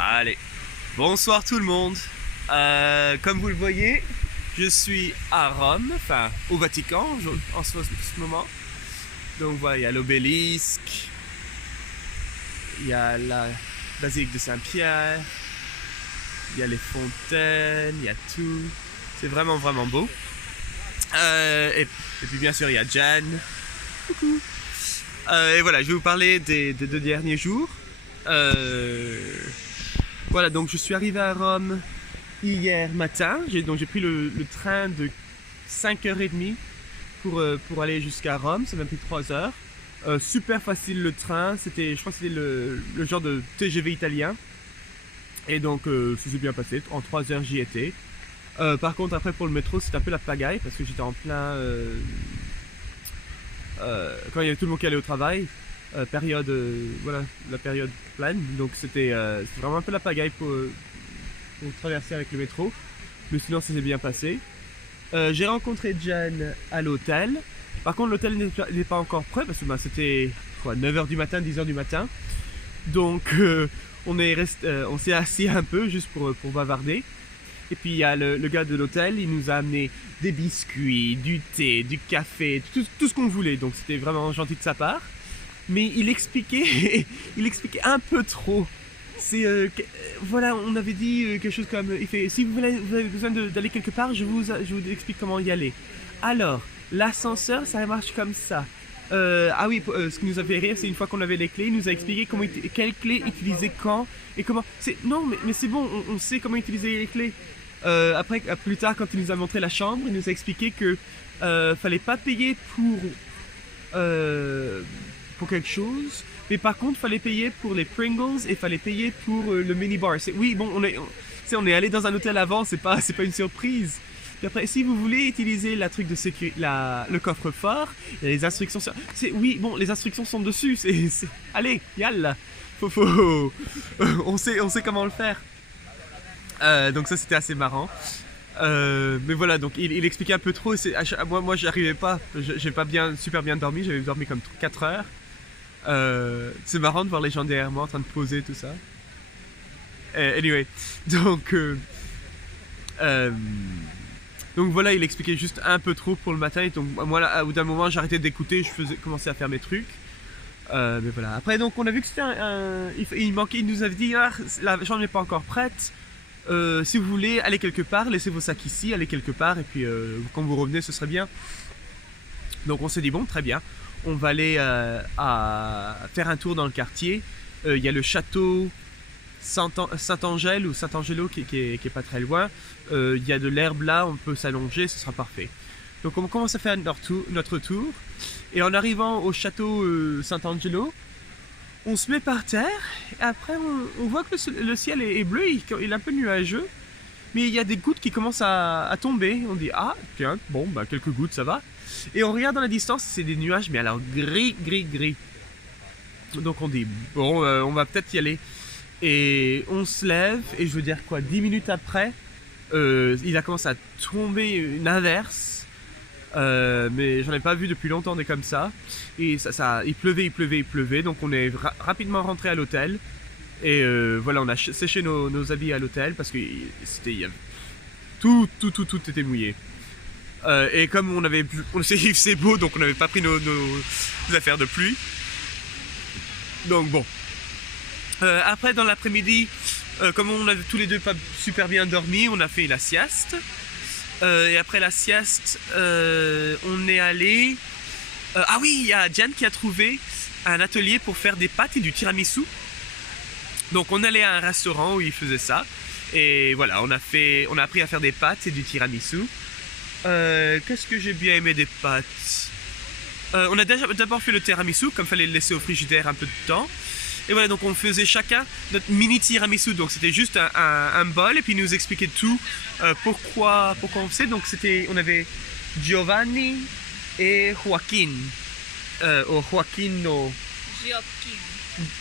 Allez, bonsoir tout le monde. Comme vous le voyez, je suis à Rome, enfin au Vatican en ce moment. Donc voilà, il y a l'obélisque, il y a la basilique de Saint-Pierre, il y a les fontaines, il y a tout. C'est vraiment beau. Et puis bien sûr, il y a Jen. Coucou. Et voilà, je vais vous parler des 2 derniers jours. Voilà, donc je suis arrivé à Rome hier matin. J'ai pris le train de 5h30 pour aller jusqu'à Rome. Ça m'a pris 3 heures. Super facile le train. Je crois que c'était le genre de TGV italien. Et donc ça s'est bien passé. En 3 heures j'y étais. Par contre après pour le métro c'était un peu la pagaille parce que j'étais en plein... quand il y avait tout le monde qui allait au travail. Voilà, la période pleine, donc c'était vraiment un peu la pagaille pour traverser avec le métro, mais sinon ça s'est bien passé. J'ai rencontré Jen à l'hôtel. Par contre l'hôtel n'est pas encore prêt parce que c'était 9h du matin, 10h du matin, donc on s'est assis un peu juste pour bavarder. Et puis il y a le gars de l'hôtel, il nous a amené des biscuits, du thé, du café, tout ce qu'on voulait, donc c'était vraiment gentil de sa part. Mais il expliquait un peu trop. Voilà, on avait dit quelque chose comme, il fait, si vous avez besoin d'aller quelque part, je vous explique comment y aller. Alors, l'ascenseur, ça marche comme ça. Ah oui, ce qui nous a fait rire, c'est une fois qu'on avait les clés, il nous a expliqué quelles clés utiliser quand et comment. Non, mais c'est bon, on sait comment utiliser les clés. Après, plus tard, quand il nous a montré la chambre, il nous a expliqué que fallait pas payer pour quelque chose, mais par contre fallait payer pour les Pringles et fallait payer pour le minibar. Oui, bon, on est allé dans un hôtel avant, c'est pas une surprise. Puis après, si vous voulez utiliser la truc de le coffre-fort, il y a les instructions sur... Oui, bon, les instructions sont dessus, allez, yalla, on sait comment le faire. Donc ça c'était assez marrant. Mais voilà, donc il expliquait un peu trop. Moi j'arrivais pas, j'ai pas super bien dormi, j'avais dormi comme 4 heures. C'est marrant de voir les gens derrière moi en train de poser tout ça. Anyway, donc voilà, il expliquait juste un peu trop pour le matin. Et donc moi là, au bout d'un moment j'arrêtais d'écouter, commençais à faire mes trucs. Mais voilà. Après donc on a vu que c'était il nous avait dit la chambre n'est pas encore prête. Si vous voulez aller quelque part, laissez vos sacs ici, allez quelque part et puis quand vous revenez ce serait bien. Donc on s'est dit bon, très bien, on va aller faire un tour dans le quartier. Il y a le château Saint-Angèle ou Saint-Angelo qui est pas très loin. Il y a de l'herbe là, on peut s'allonger, ce sera parfait. Donc on commence à faire notre tour et en arrivant au château Saint-Angelo, on se met par terre et après on voit que le ciel est bleu, il est un peu nuageux, mais il y a des gouttes qui commencent à tomber. On dit ah tiens, bon bah quelques gouttes ça va. Et on regarde dans la distance, c'est des nuages mais alors gris. Donc on dit bon on va peut-être y aller. Et on se lève et je veux dire 10 minutes après, il a commencé à tomber une averse. Mais j'en ai pas vu depuis longtemps des comme ça. Et il pleuvait, donc on est rapidement rentré à l'hôtel. Et voilà, on a séché nos habits à l'hôtel parce que tout était mouillé. Et comme c'est beau, donc on n'avait pas pris nos affaires de pluie. Donc bon. Après dans l'après-midi, comme on avait tous les deux pas super bien dormi, on a fait la sieste. Et après la sieste, on est allé... ah oui, il y a Jen qui a trouvé un atelier pour faire des pâtes et du tiramisu. Donc on allait à un restaurant où il faisait ça. Et voilà, on a appris à faire des pâtes et du tiramisu. Qu'est-ce que j'ai bien aimé des pâtes? On a d'abord fait le tiramisu, comme il fallait le laisser au frigidaire un peu de temps. Et voilà, donc on faisait chacun notre mini tiramisu. Donc c'était juste un bol et puis il nous expliquait tout, pourquoi on faisait. Donc on avait Giovanni et Joaquin.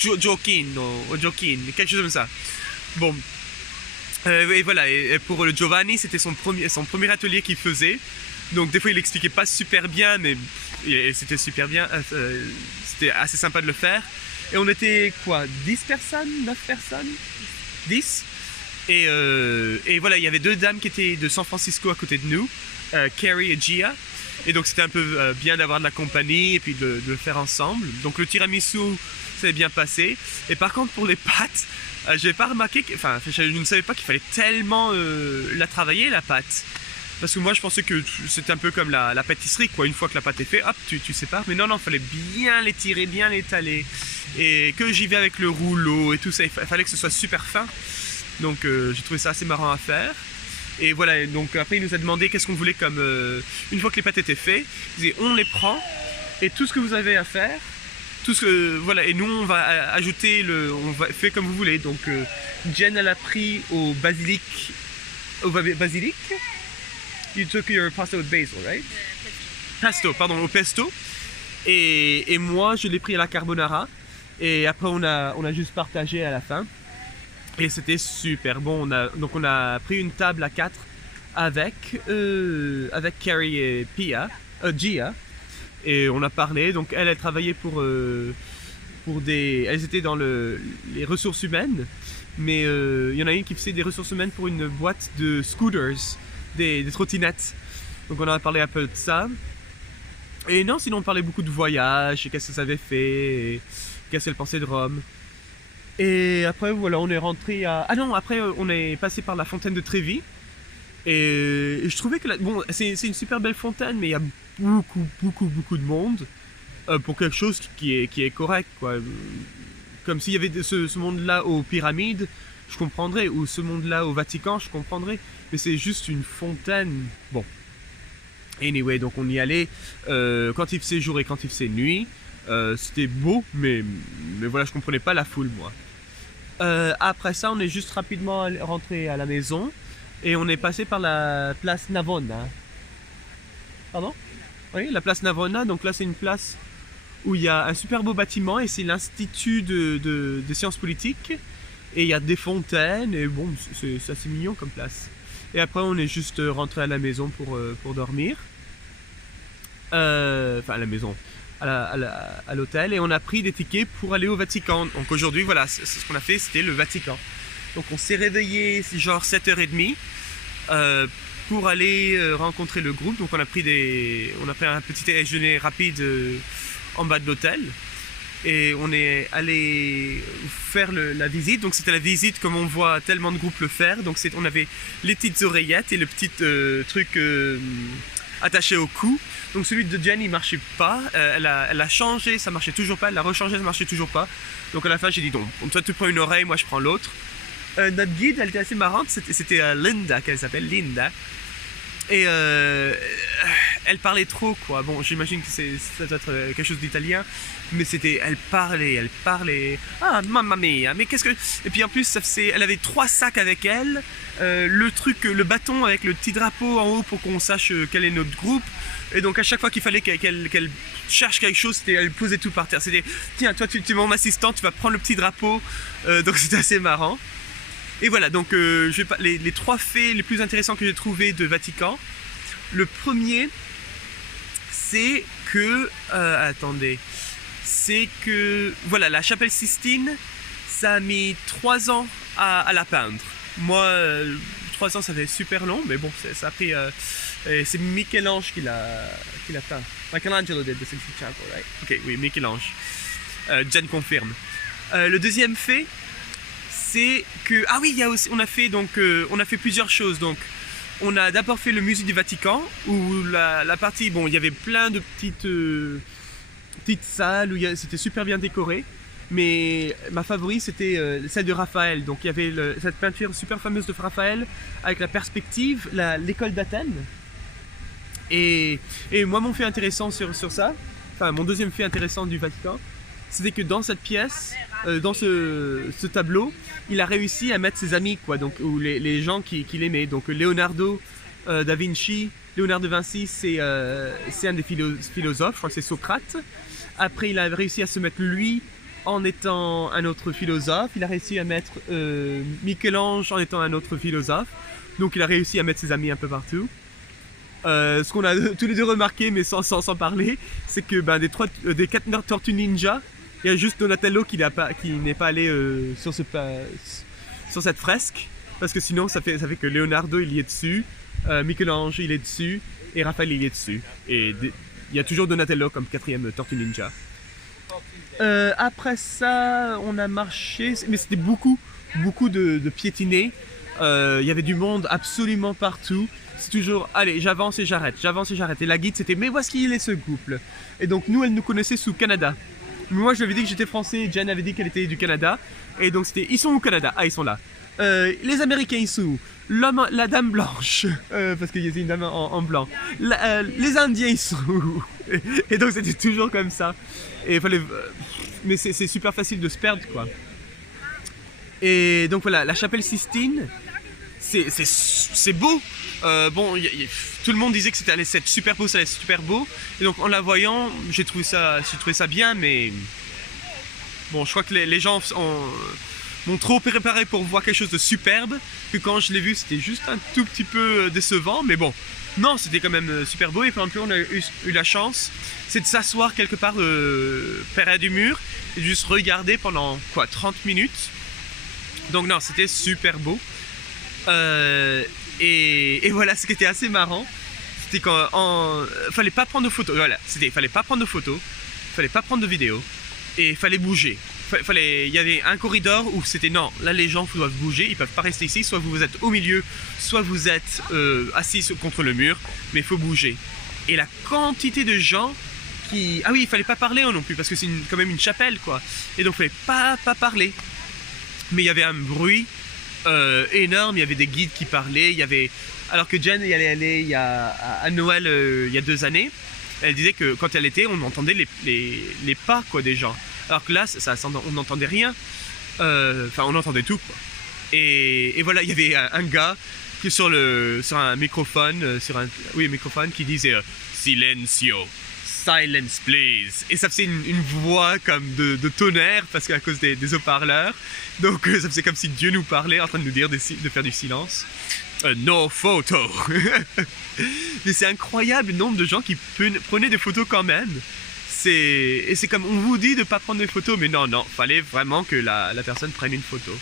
Joaquin, quelque chose comme ça. Bon. Et voilà, et pour le Giovanni, c'était son premier atelier qu'il faisait. Donc des fois il expliquait pas super bien, mais c'était super bien. C'était assez sympa de le faire. Et on était 10 personnes, 9 personnes 10. Et voilà, il y avait 2 dames qui étaient de San Francisco à côté de nous, Carrie et Gia. Et donc c'était un peu bien d'avoir de la compagnie et puis de le faire ensemble. Donc le tiramisu s'est bien passé. Et par contre pour les pâtes, j'avais pas remarqué, je ne savais pas qu'il fallait tellement la travailler la pâte. Parce que moi je pensais que c'était un peu comme la pâtisserie quoi. Une fois que la pâte est faite, hop, tu sépares. Mais non, il fallait bien l'étirer, bien l'étaler. Et que j'y vais avec le rouleau et tout ça, il fallait que ce soit super fin. Donc j'ai trouvé ça assez marrant à faire. Et voilà, donc après il nous a demandé qu'est-ce qu'on voulait comme... une fois que les pâtes étaient faites, il disait on les prend et tout ce que vous avez à faire, tout ce que... Voilà, et nous on va ajouter on va faire comme vous voulez. Donc Jen elle a pris au basilic... Au basilic? You took your pasta with basil, right? Pesto, pardon, au pesto. Et moi je l'ai pris à la carbonara. Et après on a juste partagé à la fin. Et c'était super bon. Donc on a pris une table à 4 avec Carrie et Gia. Et on a parlé. Donc elle travaillait pour des... Elles étaient dans les ressources humaines. Mais il y en a une qui faisait des ressources humaines pour une boîte de scooters, des trottinettes. Donc on a parlé un peu de ça. Et non, sinon on parlait beaucoup de voyages, et qu'est-ce que ça avait fait, et qu'est-ce qu'elle pensait de Rome. Et après, voilà, on est rentré à... Ah non, après, on est passé par la fontaine de Trévi. Et je trouvais que... Bon, c'est une super belle fontaine, mais il y a beaucoup de monde pour quelque chose qui est correct, quoi. Comme s'il y avait ce monde-là aux pyramides, je comprendrais. Ou ce monde-là au Vatican, je comprendrais. Mais c'est juste une fontaine. Bon. Anyway, donc on y allait quand il faisait jour et quand il faisait nuit. C'était beau, mais voilà, je comprenais pas la foule, moi. Après ça, on est juste rapidement rentré à la maison et on est passé par la place Navona. Pardon? Oui, la place Navona. Donc là, c'est une place où il y a un super beau bâtiment et c'est l'Institut de sciences politiques. Et il y a des fontaines et bon, c'est assez mignon comme place. Et après, on est juste rentré à la maison pour dormir. Enfin, à la maison. À l'hôtel et on a pris des tickets pour aller au Vatican. Donc aujourd'hui, voilà, ce qu'on a fait, c'était le Vatican. Donc on s'est réveillé genre 7h30 pour aller rencontrer le groupe. Donc on a pris un petit déjeuner rapide en bas de l'hôtel et on est allé faire la visite. Donc c'était la visite comme on voit tellement de groupes le faire. Donc on avait les petites oreillettes et le petit truc attaché au cou. Donc celui de Jen il marchait pas, elle a changé, ça marchait toujours pas, elle l'a rechangé, ça marchait toujours pas. Donc à la fin j'ai dit donc toi tu prends une oreille, moi je prends l'autre. Notre guide elle était assez marrante, c'était Linda qu'elle s'appelle, Linda. Et elle parlait trop quoi, bon j'imagine que ça doit être quelque chose d'italien. Mais elle parlait, ah mamma mia, mais qu'est-ce que... Et puis en plus elle avait 3 sacs avec elle, le bâton avec le petit drapeau en haut pour qu'on sache quel est notre groupe. Et donc à chaque fois qu'il fallait qu'elle cherche quelque chose, elle posait tout par terre. C'était tiens toi tu es mon assistant, tu vas prendre le petit drapeau. Donc c'était assez marrant. Et voilà donc les 3 faits les plus intéressants que j'ai trouvés de Vatican. Le premier c'est que voilà la chapelle Sistine ça a mis 3 ans à la peindre. Moi 3 ans ça fait super long mais bon ça a pris... Et c'est Michel-Ange qui l'a peint. Michelangelo did the Sistine Chapel, right? Ok, oui, Michel-Ange. Jen confirme. Le deuxième fait, c'est que... Ah oui, il y a aussi, on a fait plusieurs choses. Donc, on a d'abord fait le musée du Vatican, où la partie... Bon, il y avait plein de petites salles, où c'était super bien décoré. Mais ma favorite, c'était celle de Raphaël. Donc, il y avait cette peinture super fameuse de Raphaël, avec la perspective, l'école d'Athènes. Et moi, mon fait intéressant sur ça, enfin mon deuxième fait intéressant du Vatican, c'était que dans cette pièce, dans ce tableau, il a réussi à mettre ses amis, quoi, donc, ou les gens qu'il aimait. Donc Leonardo da Vinci, Léonard de Vinci, c'est un des philosophes, je crois que c'est Socrate. Après, il a réussi à se mettre lui en étant un autre philosophe. Il a réussi à mettre Michel-Ange en étant un autre philosophe. Donc il a réussi à mettre ses amis un peu partout. Ce qu'on a tous les deux remarqué, mais sans parler, c'est que des 4 tortues ninja, il y a juste Donatello qui n'est pas allé sur sur cette fresque, parce que sinon ça fait que Leonardo il y est dessus, Michel-Ange il est dessus, et Raphaël il est dessus. Et il y a toujours Donatello comme 4e Tortue Ninja. Après ça, on a marché, mais c'était beaucoup de piétiner. Il y avait du monde absolument partout. C'est toujours, allez, j'avance et j'arrête. Et la guide, c'était, mais où est-ce qu'il est ce couple? Et donc, nous, elle nous connaissait sous Canada. Moi, je lui avais dit que j'étais français, Jen avait dit qu'elle était du Canada. Et donc, c'était, ils sont au Canada? Ah, ils sont là. Les Américains, ils sont où? La dame blanche, parce qu'il y avait une dame en blanc. Les Indiens, ils sont où? Et donc, c'était toujours comme ça. Et fallait, mais c'est super facile de se perdre, quoi. Et donc voilà, la chapelle Sistine, c'est beau. Bon, tout le monde disait que ça allait être super beau, Et donc en la voyant, j'ai trouvé ça bien, mais bon, je crois que les gens m'ont trop préparé pour voir quelque chose de superbe, que quand je l'ai vu, c'était juste un tout petit peu décevant, mais bon. Non, c'était quand même super beau, et puis en plus on a eu la chance, c'est de s'asseoir quelque part près du mur, et de juste regarder pendant, 30 minutes. Donc non, c'était super beau. Et voilà, ce qui était assez marrant, c'était quand fallait pas prendre de photos. Voilà, fallait pas prendre de photos, fallait pas prendre de vidéos, et fallait bouger. Il y avait un corridor où c'était non, là les gens doivent bouger, ils peuvent pas rester ici, soit vous êtes au milieu, soit vous êtes assis contre le mur, mais il faut bouger. Et la quantité de gens qui... Ah oui, il fallait pas parler non plus, parce que c'est quand même une chapelle, quoi. Et donc il fallait pas parler. Mais il y avait un bruit énorme, il y avait des guides qui parlaient, il y avait... Alors que Jen y allait aller à Noël il y a 2 années, elle disait que quand elle était, on entendait les pas, quoi, des gens. Alors que là, on n'entendait rien. Enfin, on entendait tout, quoi. Et voilà, il y avait un gars qui sur un microphone, microphone, qui disait Silencio, silence please. Et ça faisait une voix comme de tonnerre, parce qu'à cause des haut-parleurs. Donc ça faisait comme si Dieu nous parlait, en train de nous dire de faire du silence. No photo. Mais c'est incroyable le nombre de gens qui prenaient des photos quand même. Et c'est comme on vous dit de ne pas prendre des photos, mais non, fallait vraiment que la personne prenne une photo.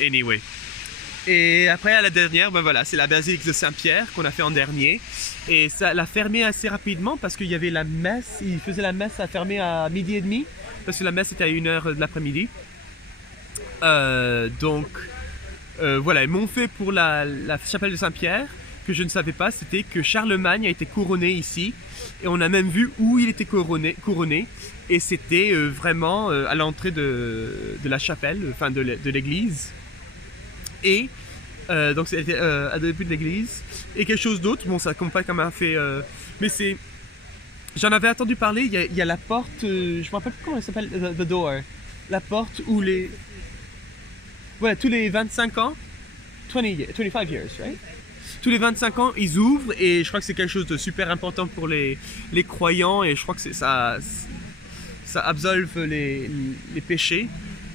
Anyway. Et après, à la dernière, ben voilà, c'est la basilique de Saint-Pierre qu'on a fait en dernier. Et ça l'a fermé assez rapidement parce qu'il y avait la messe. Il faisait la messe à fermer à 12h30 parce que la messe était à 1h de l'après-midi. Donc, voilà, ils m'ont fait pour la chapelle de Saint-Pierre, que je ne savais pas, c'était que Charlemagne a été couronné ici. Et on a même vu où il était couronné. Et c'était vraiment à l'entrée de la chapelle, enfin de l'église. Et donc c'était à début de l'église. Et quelque chose d'autre, bon ça compte pas comme un fait... mais c'est... J'en avais entendu parler, il y a la porte, je me rappelle plus comment elle s'appelle, the door. La porte où les... Voilà, tous les 25 ans, 25 years, right? Tous les 25 ans, ils ouvrent et je crois que c'est quelque chose de super important pour les croyants et je crois que ça absolve les péchés.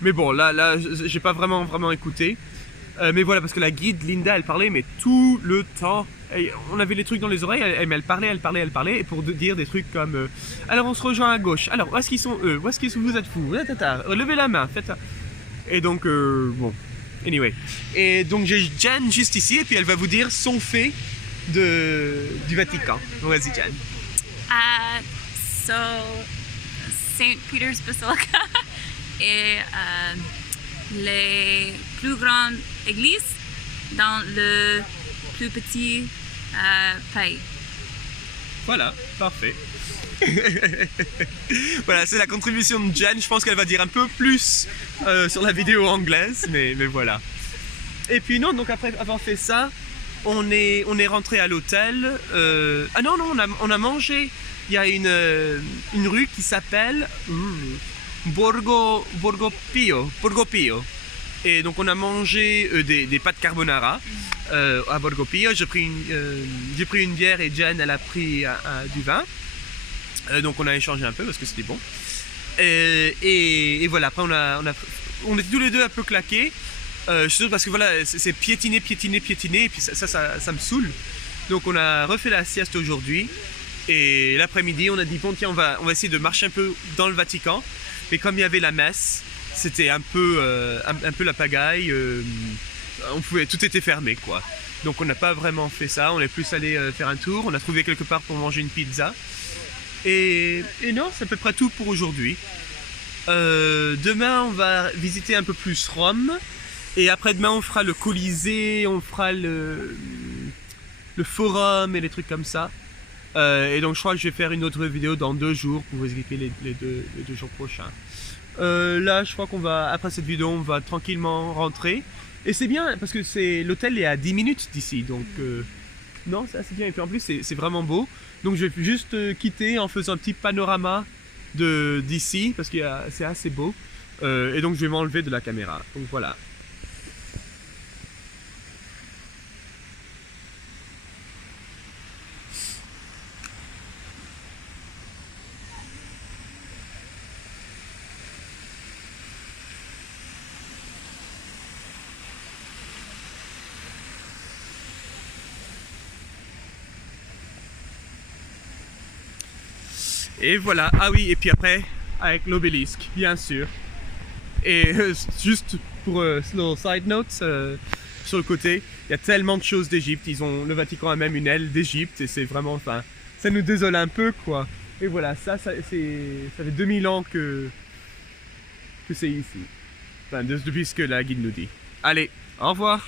Mais bon, là j'ai pas vraiment écouté. Mais voilà, parce que la guide, Linda, elle parlait, mais tout le temps. On avait les trucs dans les oreilles, elle parlait, et pour dire des trucs comme alors on se rejoint à gauche, alors où est-ce qu'ils sont eux, où est-ce qu'ils sont, vous êtes fous, levez la main, faites ça. Et donc, bon, anyway. Et donc j'ai Jen juste ici, et puis elle va vous dire son fait du Vatican. Vas-y, Jen. So, St. Peter's Basilica est les plus grandes églises dans le plus petit pays. Voilà, parfait. Voilà, c'est la contribution de Jen. Je pense qu'elle va dire un peu plus sur la vidéo anglaise, mais voilà. Et puis non, donc après avoir fait ça, on est rentré à l'hôtel. Ah non, on a mangé. Il y a une rue qui s'appelle Borgo Pio. Et donc on a mangé des pâtes carbonara à Borgo Pio. J'ai pris une bière et Jen elle a pris du vin. Donc on a échangé un peu parce que c'était bon. Et voilà, après on était tous les deux un peu claqués. Je suis sûr parce que voilà, c'est piétiner, et puis ça me saoule. Donc on a refait la sieste aujourd'hui. Et l'après-midi, on a dit bon tiens, on va essayer de marcher un peu dans le Vatican. Mais comme il y avait la messe, c'était un peu la pagaille. Tout était fermé, quoi. Donc on n'a pas vraiment fait ça. On est plus allé faire un tour. On a trouvé quelque part pour manger une pizza. Et non, c'est à peu près tout pour aujourd'hui. Demain, on va visiter un peu plus Rome. Et après-demain, on fera le Colisée, on fera le forum et des trucs comme ça. Et donc, je crois que je vais faire une autre vidéo dans 2 jours pour vous expliquer les deux jours prochains. Là, je crois qu'on va, après cette vidéo, on va tranquillement rentrer. Et c'est bien parce que l'hôtel est à 10 minutes d'ici. Donc, non, c'est assez bien. Et puis en plus, c'est vraiment beau. Donc, je vais juste quitter en faisant un petit panorama d'ici parce que c'est assez beau. Et donc, je vais m'enlever de la caméra. Donc, voilà. Et voilà, ah oui, et puis après, avec l'obélisque, bien sûr. Et juste pour little side note, sur le côté, il y a tellement de choses d'Égypte. Le Vatican a même une aile d'Égypte et c'est vraiment, enfin, ça nous désole un peu, quoi. Et voilà, ça fait 2000 ans que c'est ici. Enfin, depuis ce que la guide nous dit. Allez, au revoir!